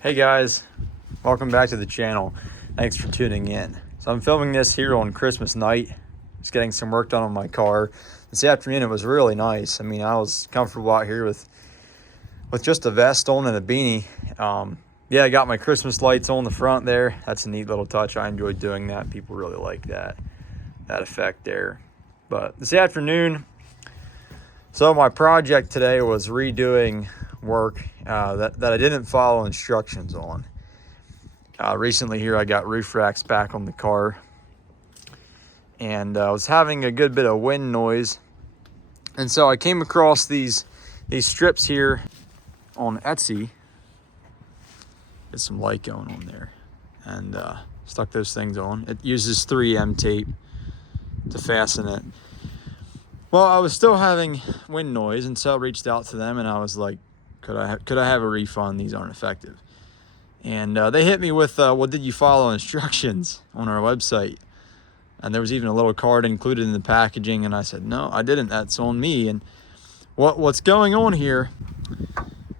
Hey guys, welcome back to the channel. Thanks for tuning in. So I'm filming this here on Christmas night, just getting some work done on my car. This afternoon it was really nice. I mean, I was comfortable out here with just a vest on and a beanie. Yeah, I got my Christmas lights on the front there. That's a neat little touch. I enjoyed doing that. People really like that effect there. But this afternoon, so my project today was redoing work that I didn't follow instructions on. Recently here I got roof racks back on the car, and I was having a good bit of wind noise, and so I came across these strips here on Etsy. Get some light going on there, and stuck those things on. It uses 3M tape to fasten it. Well, I was still having wind noise, and so I reached out to them and I was like, could I have a refund? These aren't effective. And they hit me with, well, did you follow instructions on our website? And there was even a little card included in the packaging, and I said, no, I didn't. That's on me. And what's going on here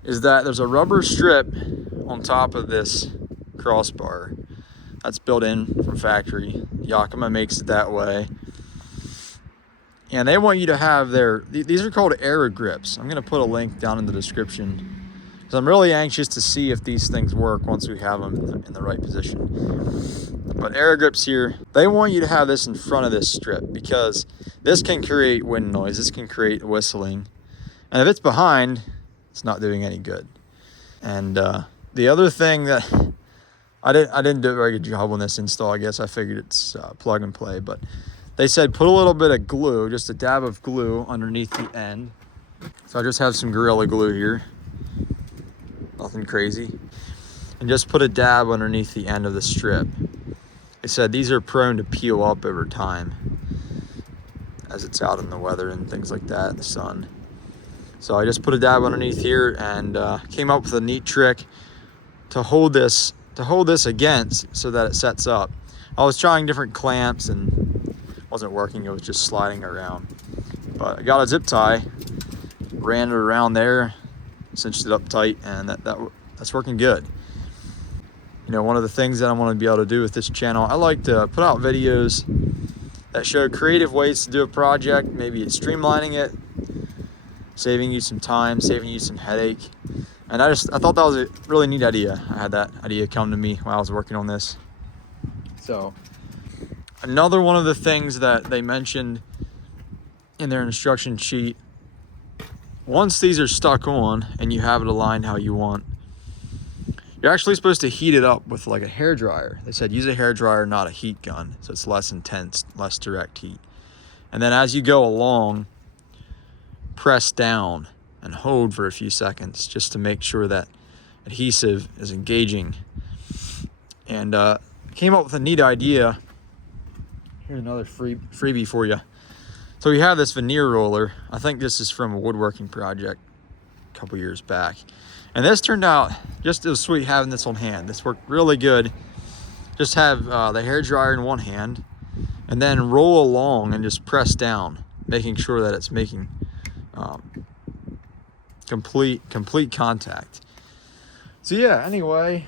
is that there's a rubber strip on top of this crossbar that's built in from factory. Yakima makes it that way. And they want you to have these are called AeroGrips. I'm going to put a link down in the description, because I'm really anxious to see if these things work once we have them in the right position. But AeroGrips here, they want you to have this in front of this strip, because this can create wind noise, this can create whistling. And if it's behind, it's not doing any good. And the other thing that I didn't do a very good job on this install, I guess. I figured it's plug and play, but they said put a little bit of glue, just a dab of glue underneath the end. So I just have some Gorilla Glue here. Nothing crazy. And just put a dab underneath the end of the strip. They said these are prone to peel up over time as it's out in the weather and things like that, in the sun. So I just put a dab underneath here and came up with a neat trick to hold this against so that it sets up. I was trying different clamps and wasn't working. It was just sliding around. But I got a zip tie, ran it around there, cinched it up tight, and that's working good. You know, one of the things that I want to be able to do with this channel, I like to put out videos that show creative ways to do a project. Maybe it's streamlining it, saving you some time, saving you some headache. And I thought that was a really neat idea. I had that idea come to me while I was working on this. So another one of the things that they mentioned in their instruction sheet, once these are stuck on and you have it aligned how you want, you're actually supposed to heat it up with like a hair dryer. They said use a hair dryer, not a heat gun, so it's less intense, less direct heat. And then as you go along, press down and hold for a few seconds just to make sure that adhesive is engaging. And came up with a neat idea. Here's another freebie for you. So we have this veneer roller. I think this is from a woodworking project a couple years back. And this turned out just as sweet having this on hand. This worked really good. Just have the hair dryer in one hand and then roll along and just press down, making sure that it's making complete contact. So yeah, anyway,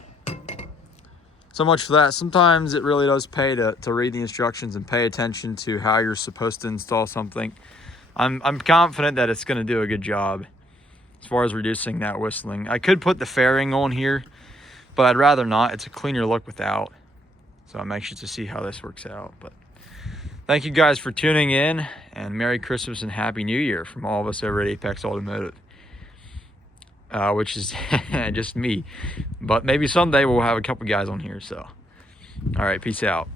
so much for that. Sometimes it really does pay to read the instructions and pay attention to how you're supposed to install something. I'm confident that it's going to do a good job as far as reducing that whistling. I could put the fairing on here, but I'd rather not. It's a cleaner look without. So I'm anxious to see how this works out. But thank you guys for tuning in, and Merry Christmas and Happy New Year from all of us over at Apex Automotive. Which is just me, but maybe someday we'll have a couple guys on here. So all right, peace out.